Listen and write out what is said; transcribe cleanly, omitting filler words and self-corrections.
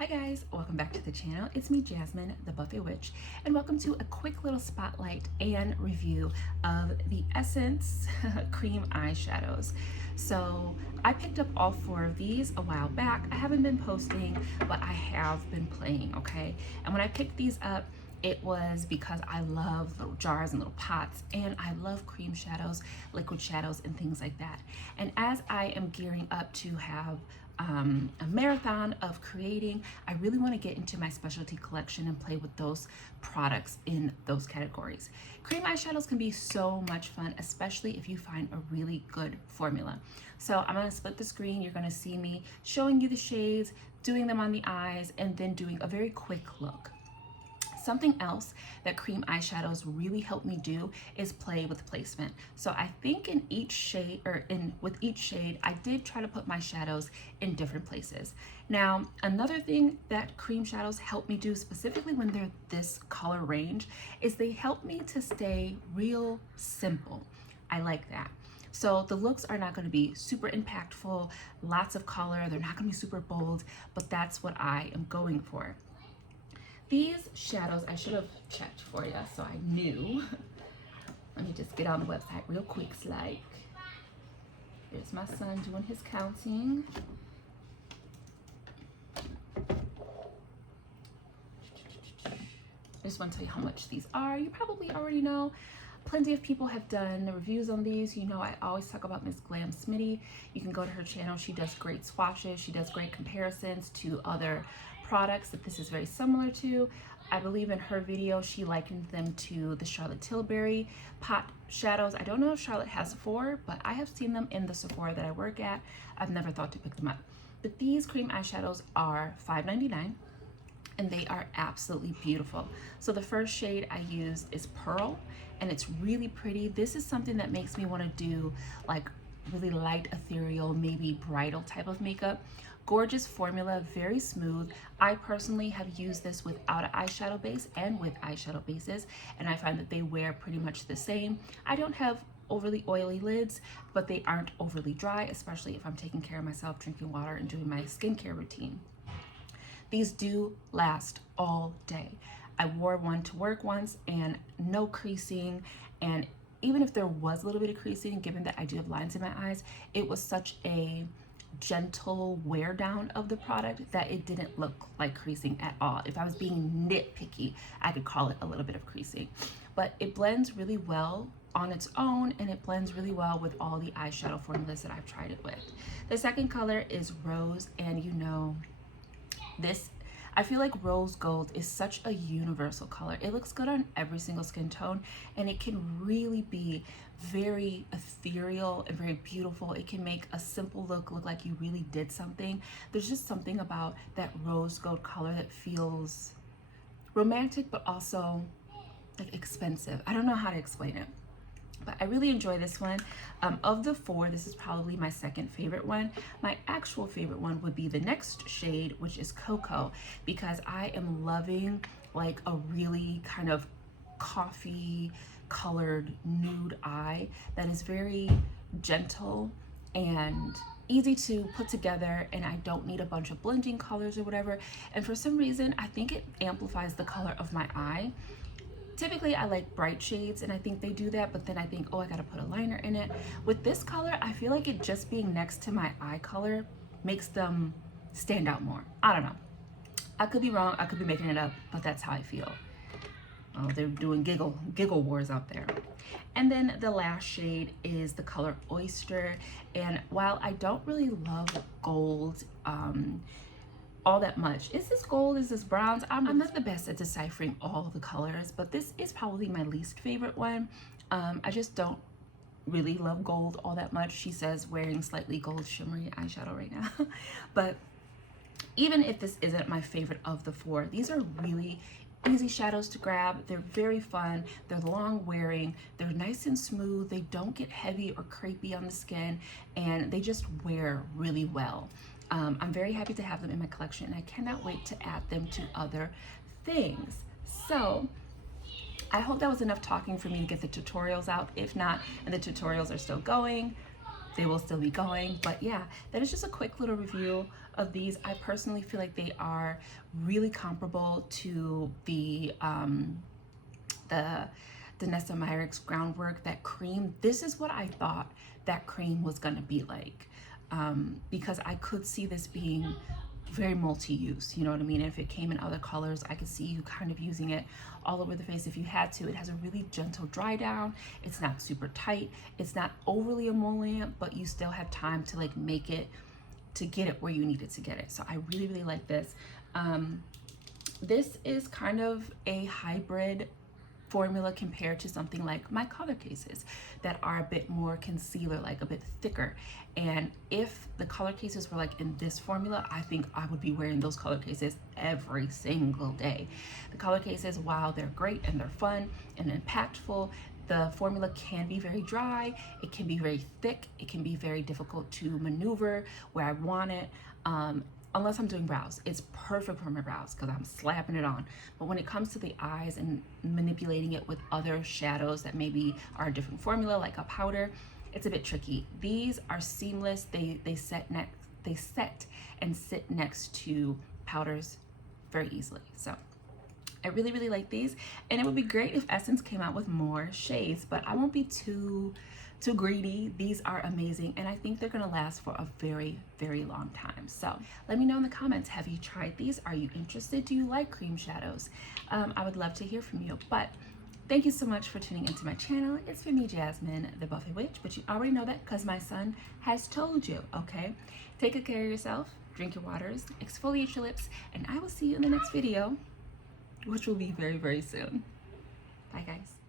Hi guys, welcome back to the channel. It's me, Jasmine, the Buffet Witch, and welcome to a quick little spotlight and review of the Essence cream eyeshadows. So I picked up all four of these a while back. I haven't been posting, but I have been playing, okay? And when I picked these up, it was because I love little jars and little pots, and I love cream shadows, liquid shadows, and things like that. And as I am gearing up to have a marathon of creating, I really want to get into my specialty collection and play with those products in those categories. Cream eyeshadows can be so much fun, especially if you find a really good formula. So I'm going to split the screen. You're going to see me showing you the shades, doing them on the eyes, and then doing a very quick look. Something else that cream eyeshadows really help me do is play with placement. So I think in each shade, with each shade, I did try to put my shadows in different places. Now, another thing that cream shadows help me do, specifically when they're this color range, is they help me to stay real simple. I like that. So the looks are not going to be super impactful, lots of color, they're not going to be super bold, but that's what I am going for. These shadows, I should have checked for you so I knew. Let me just get on the website real quick, like. There's my son doing his counting. I just want to tell you how much these are. You probably already know. Plenty of people have done reviews on these. You know, I always talk about Miss Glam Smitty. You can go to her channel. She does great swatches. She does great comparisons to other products that this is very similar to. I believe in her video, she likened them to the Charlotte Tilbury pot shadows. I don't know if Charlotte has four, but I have seen them in the Sephora that I work at. I've never thought to pick them up. But these cream eyeshadows are $5.99. and they are absolutely beautiful. So the first shade I used is Pearl, and it's really pretty. This is something that makes me want to do like really light, ethereal, maybe bridal type of makeup. Gorgeous formula, very smooth. I personally have used this without an eyeshadow base and with eyeshadow bases, and I find that they wear pretty much the same. I don't have overly oily lids, but they aren't overly dry, especially if I'm taking care of myself, drinking water, and doing my skincare routine. These do last all day. I wore one to work once and no creasing, and even if there was a little bit of creasing, given that I do have lines in my eyes, it was such a gentle wear down of the product that it didn't look like creasing at all. If I was being nitpicky, I could call it a little bit of creasing. But it blends really well on its own, and it blends really well with all the eyeshadow formulas that I've tried it with. The second color is Rose, and you know, this, I feel like rose gold is such a universal color. It looks good on every single skin tone, and it can really be very ethereal and very beautiful. It can make a simple look like you really did something. There's just something about that rose gold color that feels romantic, but also like expensive. I don't know how to explain it, but I really enjoy this one. Of the four, this is probably my second favorite one. My actual favorite one would be the next shade, which is Cocoa, because I am loving like a really kind of coffee colored nude eye that is very gentle and easy to put together, and I don't need a bunch of blending colors or whatever. And for some reason, I think it amplifies the color of my eye. Typically, I like bright shades, and I think they do that, but then I think, oh, I gotta put a liner in it. With this color, I feel like it just being next to my eye color makes them stand out more. I don't know. I could be wrong, I could be making it up, but that's how I feel. Oh, they're doing giggle wars out there. And then the last shade is the color Oyster, and while I don't really love gold, all that much. Is this gold? Is this bronze? I'm not the best at deciphering all the colors, but this is probably my least favorite one. I just don't really love gold all that much. She says wearing slightly gold shimmery eyeshadow right now. But even if this isn't my favorite of the four, these are really easy shadows to grab. They're very fun. They're long wearing. They're nice and smooth. They don't get heavy or crepey on the skin, and they just wear really well. I'm very happy to have them in my collection, and I cannot wait to add them to other things. So I hope that was enough talking for me to get the tutorials out. If not, and the tutorials are still going, they will still be going. But yeah, that is just a quick little review of these. I personally feel like they are really comparable to the Danessa Myricks Groundwork, that cream. This is what I thought that cream was gonna be like, because I could see this being very multi-use, you know what I mean? If it came in other colors, I could see you kind of using it all over the face if you had to. It has a really gentle dry down. It's not super tight. It's not overly emollient, but you still have time to like make it, to get it where you need it to get it. So I really, really like this. This is kind of a hybrid formula compared to something like my color cases that are a bit more concealer, like a bit thicker. And if the color cases were like in this formula, I think I would be wearing those color cases every single day. The color cases, while they're great and they're fun and impactful, the formula can be very dry, it can be very thick, it can be very difficult to maneuver where I want it. Unless I'm doing brows, it's perfect for my brows because I'm slapping it on. But when it comes to the eyes and manipulating it with other shadows that maybe are a different formula, like a powder, it's a bit tricky. These are seamless. They set and sit next to powders very easily. So I really, really like these, and it would be great if Essence came out with more shades, but I won't be too greedy. These are amazing, and I think they're gonna last for a very, very long time. So let me know in the comments, have you tried these? Are you interested? Do you like cream shadows? I would love to hear from you. But thank you so much for tuning into my channel. It's been me, Jasmine, the Buffet Witch, but you already know that because my son has told you, okay? Take good care of yourself, drink your waters, exfoliate your lips, and I will see you in the next video, which will be very, very soon. Bye, guys.